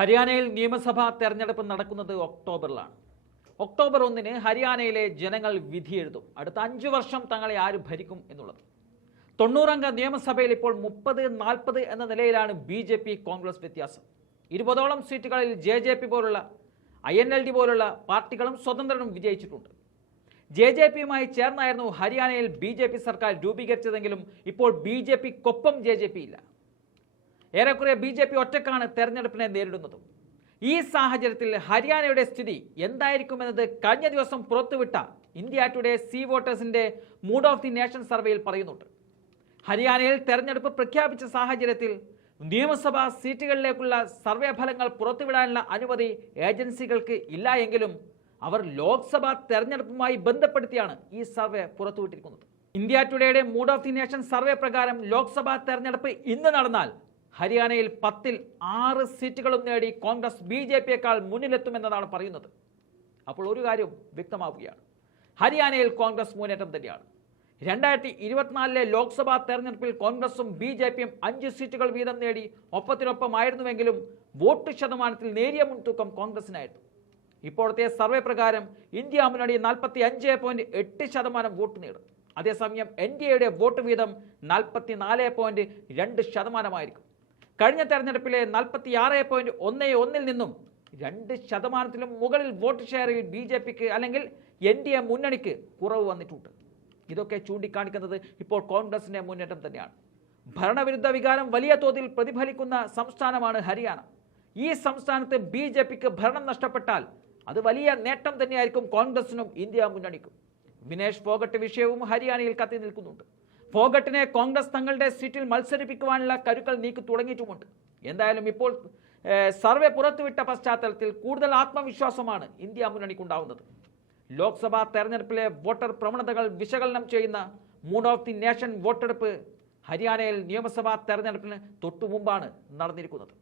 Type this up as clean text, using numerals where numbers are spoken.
ഹരിയാനയിൽ നിയമസഭാ തെരഞ്ഞെടുപ്പ് നടക്കുന്നത് ഒക്ടോബറിലാണ്. ഒക്ടോബർ 1-ന് ഹരിയാനയിലെ ജനങ്ങൾ വിധിയെഴുതും അടുത്ത 5 വർഷം തങ്ങളെ ആര് ഭരിക്കും എന്നുള്ളത്. 90-അംഗ നിയമസഭയിൽ ഇപ്പോൾ 30-40 എന്ന നിലയിലാണ് BJP കോൺഗ്രസ് വ്യത്യാസം. 20ഓളം സീറ്റുകളിൽ JJP പോലുള്ള INLD പോലുള്ള പാർട്ടികളും സ്വതന്ത്രരും വിജയിച്ചിട്ടുണ്ട്. JJPയുമായി ചേർന്നായിരുന്നു ഹരിയാനയിൽ BJP സർക്കാർ രൂപീകരിച്ചതെങ്കിലും ഇപ്പോൾ BJPക്കൊപ്പം JJP ഇല്ല. ഏറെക്കുറെ BJP ഒറ്റക്കാണ് തെരഞ്ഞെടുപ്പിനെ നേരിടുന്നതും. ഈ സാഹചര്യത്തിൽ ഹരിയാനയുടെ സ്ഥിതി എന്തായിരിക്കുമെന്നത് കഴിഞ്ഞ ദിവസം പുറത്തുവിട്ട ഇന്ത്യ ടുഡേ സി വോട്ടേഴ്സിന്റെ മൂഡ് ഓഫ് ദി നേഷൻ സർവേയിൽ പറയുന്നുണ്ട്. ഹരിയാനയിൽ തെരഞ്ഞെടുപ്പ് പ്രഖ്യാപിച്ച സാഹചര്യത്തിൽ നിയമസഭാ സീറ്റുകളിലേക്കുള്ള സർവേ ഫലങ്ങൾ പുറത്തുവിടാനുള്ള അനുമതി ഏജൻസികൾക്ക് ഇല്ല എങ്കിലും അവർ ലോക്സഭാ തെരഞ്ഞെടുപ്പുമായി ബന്ധപ്പെടുത്തിയാണ് ഈ സർവേ പുറത്തുവിട്ടിരിക്കുന്നത്. ഇന്ത്യ ടുഡേയുടെ mood of the nation survey പ്രകാരം ലോക്സഭാ തെരഞ്ഞെടുപ്പ് ഇന്ന് നടന്നാൽ ഹരിയാനയിൽ 10-ൽ 6 സീറ്റുകളും നേടി കോൺഗ്രസ് BJPയേക്കാൾ മുന്നിലെത്തുമെന്നതാണ് പറയുന്നത്. അപ്പോൾ ഒരു കാര്യം വ്യക്തമാവുകയാണ്, ഹരിയാനയിൽ കോൺഗ്രസ് മുന്നേറ്റം തന്നെയാണ്. 2024-ലെ ലോക്സഭാ തെരഞ്ഞെടുപ്പിൽ കോൺഗ്രസും BJPയും 5 സീറ്റുകൾ വീതം നേടി ഒപ്പത്തിനൊപ്പമായിരുന്നുവെങ്കിലും വോട്ട് ശതമാനത്തിൽ നേരിയ മുൻതൂക്കം കോൺഗ്രസിനായിരുന്നു. ഇപ്പോഴത്തെ സർവേ പ്രകാരം ഇന്ത്യ മുന്നണി 45.8% വോട്ട് നേടും. അതേസമയം NDAയുടെ വോട്ട് വീതം 44.2%. കഴിഞ്ഞ തെരഞ്ഞെടുപ്പിലെ 46.11-ൽ നിന്നും 2%-ലും മുകളിൽ വോട്ട് ഷെയറിൽ BJPക്ക് അല്ലെങ്കിൽ NDA മുന്നണിക്ക് കുറവ് വന്നിട്ടുണ്ട്. ഇതൊക്കെ ചൂണ്ടിക്കാണിക്കുന്നത് ഇപ്പോൾ കോൺഗ്രസിന്റെ മുന്നേറ്റം തന്നെയാണ്. ഭരണവിരുദ്ധ വികാരം വലിയ തോതിൽ പ്രതിഫലിക്കുന്ന സംസ്ഥാനമാണ് ഹരിയാന. ഈ സംസ്ഥാനത്ത് BJPക്ക് ഭരണം നഷ്ടപ്പെട്ടാൽ അത് വലിയ നേട്ടം തന്നെയായിരിക്കും കോൺഗ്രസിനും ഇന്ത്യ മുന്നണിക്കും. വിനേഷ് ഫോഗട്ട് വിഷയവും ഹരിയാനയിൽ കത്തി നിൽക്കുന്നുണ്ട്. ഫോഗട്ടിനെ കോൺഗ്രസ് തങ്ങളുടെ സീറ്റിൽ മത്സരിപ്പിക്കുവാനുള്ള കരുക്കൾ നീക്കി തുടങ്ങിയിട്ടുമുണ്ട്. എന്തായാലും ഇപ്പോൾ സർവേ പുറത്തുവിട്ട പശ്ചാത്തലത്തിൽ കൂടുതൽ ആത്മവിശ്വാസമാണ് ഇന്ത്യ മുന്നണിക്കുണ്ടാവുന്നത്. ലോക്സഭാ തെരഞ്ഞെടുപ്പിലെ വോട്ടർ പ്രവണതകൾ വിശകലനം ചെയ്യുന്ന മൂഡ് ഓഫ് ദി നേഷൻ വോട്ടെടുപ്പ് ഹരിയാനയിൽ നിയമസഭാ തെരഞ്ഞെടുപ്പിന് തൊട്ടുമുമ്പാണ് നടന്നിരിക്കുന്നത്.